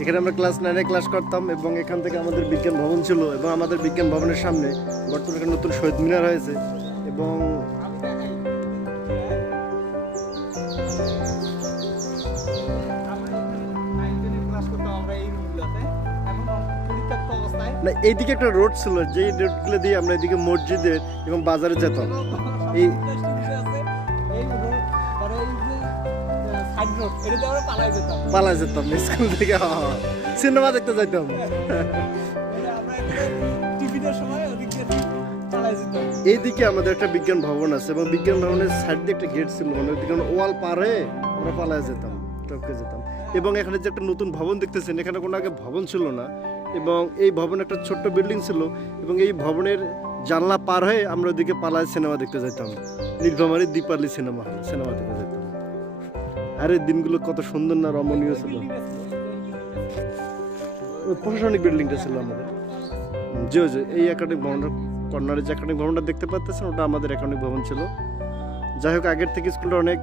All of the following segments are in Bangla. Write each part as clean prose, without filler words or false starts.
এখানে আমরা ক্লাস 9-এ ক্লাস করতাম এবং এখান থেকে আমাদের বিজ্ঞান ভবন ছিল এবং আমাদের বিজ্ঞান ভবনের সামনে বর্তমানে একটা নতুন শহীদ মিনার হয়েছে এবং না এইদিকে একটা রোড ছিল যেই রোডগুলো দিয়ে আমরা এদিকে মসজিদের এবং বাজারে যেতাম। এই পালা যেতাম স্কুল থেকে, সিনেমা দেখতে যাইতাম। এইদিকে আমাদের একটা বিজ্ঞান ভবন আছে এবং বিজ্ঞান ভবনের সাইড দিয়ে একটা গেট ছিল, মানে ওইদিকে ওয়াল পার হয়ে আমরা পালায় যেতাম, টপকে যেতাম। এবং এখানে যে একটা নতুন ভবন দেখতেছেন, এখানে কোনো আগে ভবন ছিল না এবং এই ভবনে একটা ছোট্ট বিল্ডিং ছিল এবং এই ভবনের জানলা পার হয়ে আমরা ওইদিকে পালায় সিনেমা দেখতে যেতাম। নীলফামারী দীপালি সিনেমা দেখতে যেতাম। আরে দিনগুলো কত সুন্দর না, রমণীয় ছিল। ওই প্রশাসনিক বিল্ডিংটা ছিল আমাদের, যে এই একাডেমিক ভবনটা কর্নারে যে একাডেমিক ভবনটা দেখতে পাচ্ছেন ওটা আমাদের একাডেমিক ভবন ছিল। যাই হোক, আগের থেকে স্কুলটা অনেক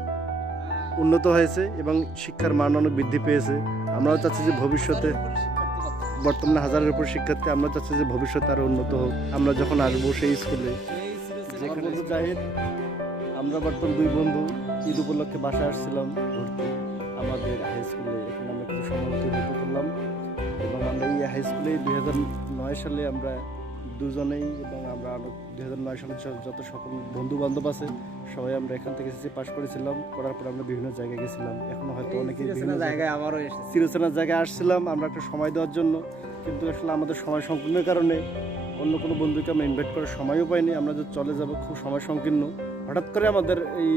উন্নত হয়েছে এবং শিক্ষার মান অনেক বৃদ্ধি পেয়েছে। আমরাও চাচ্ছি যে ভবিষ্যতে, বর্তমানে 1000-এর উপর শিক্ষার্থী, আমরা চাচ্ছি যে ভবিষ্যতে আরও উন্নত হোক। আমরা যখন আসবো সেই স্কুলে, যেখানে জাহিদ, আমরা বর্তমান 2 বন্ধু ঈদ উপলক্ষে বাসায় আসছিলাম ঘুরতে আমাদের হাই স্কুলে। এখানে আমরা কিছু সময় অতিবাহিত করলাম এবং আমরা এই হাই স্কুলে 2009 সালে আমরা দুজনেই এবং আমরা 2009 সালে যত সকল বন্ধু বান্ধব আছে সবাই আমরা এখান থেকে এসেছি, পাশ করেছিলাম। করার পর আমরা বিভিন্ন জায়গায় গেছিলাম, এখনো হয়তো অনেকেই বিভিন্ন জায়গায় আবারও এসেছি, চিরচেনা জায়গায় আসছিলাম আমরা একটা সময় দেওয়ার জন্য। কিন্তু আসলে আমাদের সময় সংকীর্ণের কারণে অন্য কোনো বন্ধুকে আমরা ইনভাইট করার সময়ও পাইনি। আমরা যে চলে যাব খুব সময় সংকীর্ণ, হঠাৎ করে আমাদের এই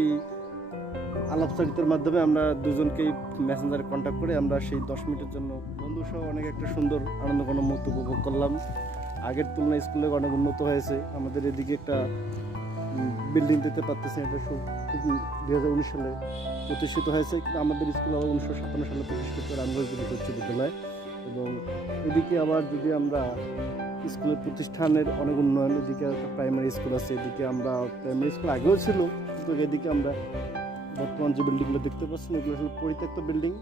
আলাপচারিতার মাধ্যমে আমরা দুজনকেই মেসেঞ্জারে কন্ট্যাক্ট করে আমরা সেই 10 মিনিটের জন্য বন্ধু সহ অনেক একটা সুন্দর আনন্দঘন মুহূর্ত উপভোগ করলাম। আগের তুলনায় স্কুলে অনেক উন্নত হয়েছে। আমাদের এদিকে একটা বিল্ডিং দিতে পারতেছে, এটা খুব 2019 সালে প্রতিষ্ঠিত হয়েছে। কিন্তু আমাদের স্কুল আবার 1957 সালে প্রতিষ্ঠিত রামগঞ্জ উচ্চ বিদ্যালয়। এবং এদিকে আবার যদি আমরা স্কুলের প্রতিষ্ঠানের অনেক উন্নয়ন, এদিকে একটা প্রাইমারি স্কুল আছে, এদিকে আমরা প্রাইমারি স্কুল আগেও ছিল, কিন্তু এদিকে আমরা বর্তমান যে বিল্ডিংগুলো দেখতে পাচ্ছেন এগুলো আসলে পরিত্যক্ত বিল্ডিং।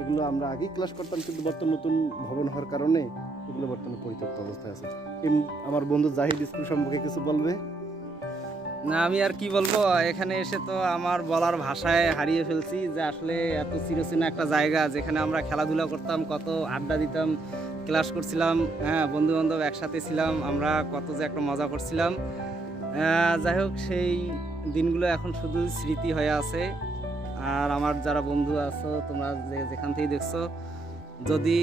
এগুলো আমরা আগেই ক্লাস করতাম, কিন্তু বর্তমান নতুন ভবন হওয়ার কারণে এগুলো বর্তমানে পরিত্যক্ত অবস্থায় আছে। আমার বন্ধু জাহিদ স্কুল সম্পর্কে কিছু বলবে? না, আমি আর কি বলবো, এখানে এসে তো আমার বলার ভাষায় হারিয়ে ফেলছি যে আসলে এত চিরচেনা একটা জায়গা যেখানে আমরা খেলাধুলা করতাম, কত আড্ডা দিতাম, ক্লাস করছিলাম, হ্যাঁ, বন্ধু বান্ধব একসাথে ছিলাম, আমরা কত যে একটা মজা করছিলাম। যাই হোক, সেই দিনগুলো এখন শুধু স্মৃতি হয়ে আছে। আর আমার যারা বন্ধু আছো, তোমরা যেখান থেকেই দেখছো, যদি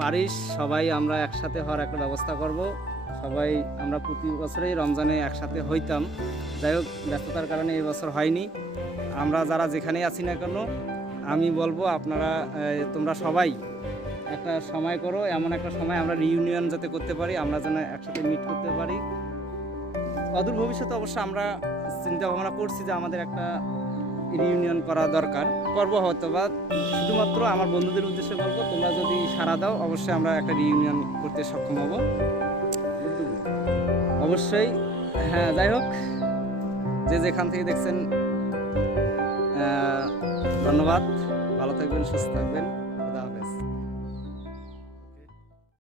পারিস সবাই আমরা একসাথে হওয়ার একটা ব্যবস্থা করব। সবাই আমরা প্রতি বছরেই রমজানে একসাথে হইতাম। যাই হোক, ব্যস্ততার কারণে এই বছর হয়নি। আমরা যারা যেখানেই আছি না কেন, আমি বলবো আপনারা, তোমরা সবাই একটা সময় করো, এমন একটা সময় আমরা রিইউনিয়ন যাতে করতে পারি, আমরা যেন একসাথে মিট করতে পারি। অদূর ভবিষ্যতে অবশ্য আমরা চিন্তা ভাবনা করছি যে আমাদের একটা রিইউনিয়ন করা দরকার, করবো হয়তো বা। শুধুমাত্র আমার বন্ধুদের উদ্দেশ্যে বলবো, তোমরা যদি সাড়া দাও অবশ্যই আমরা একটা রিইউনিয়ন করতে সক্ষম হব, অবশ্যই। হ্যাঁ, যাই হোক, যে যেখান থেকে দেখছেন ধন্যবাদ। ভালো থাকবেন, সুস্থ থাকবেন।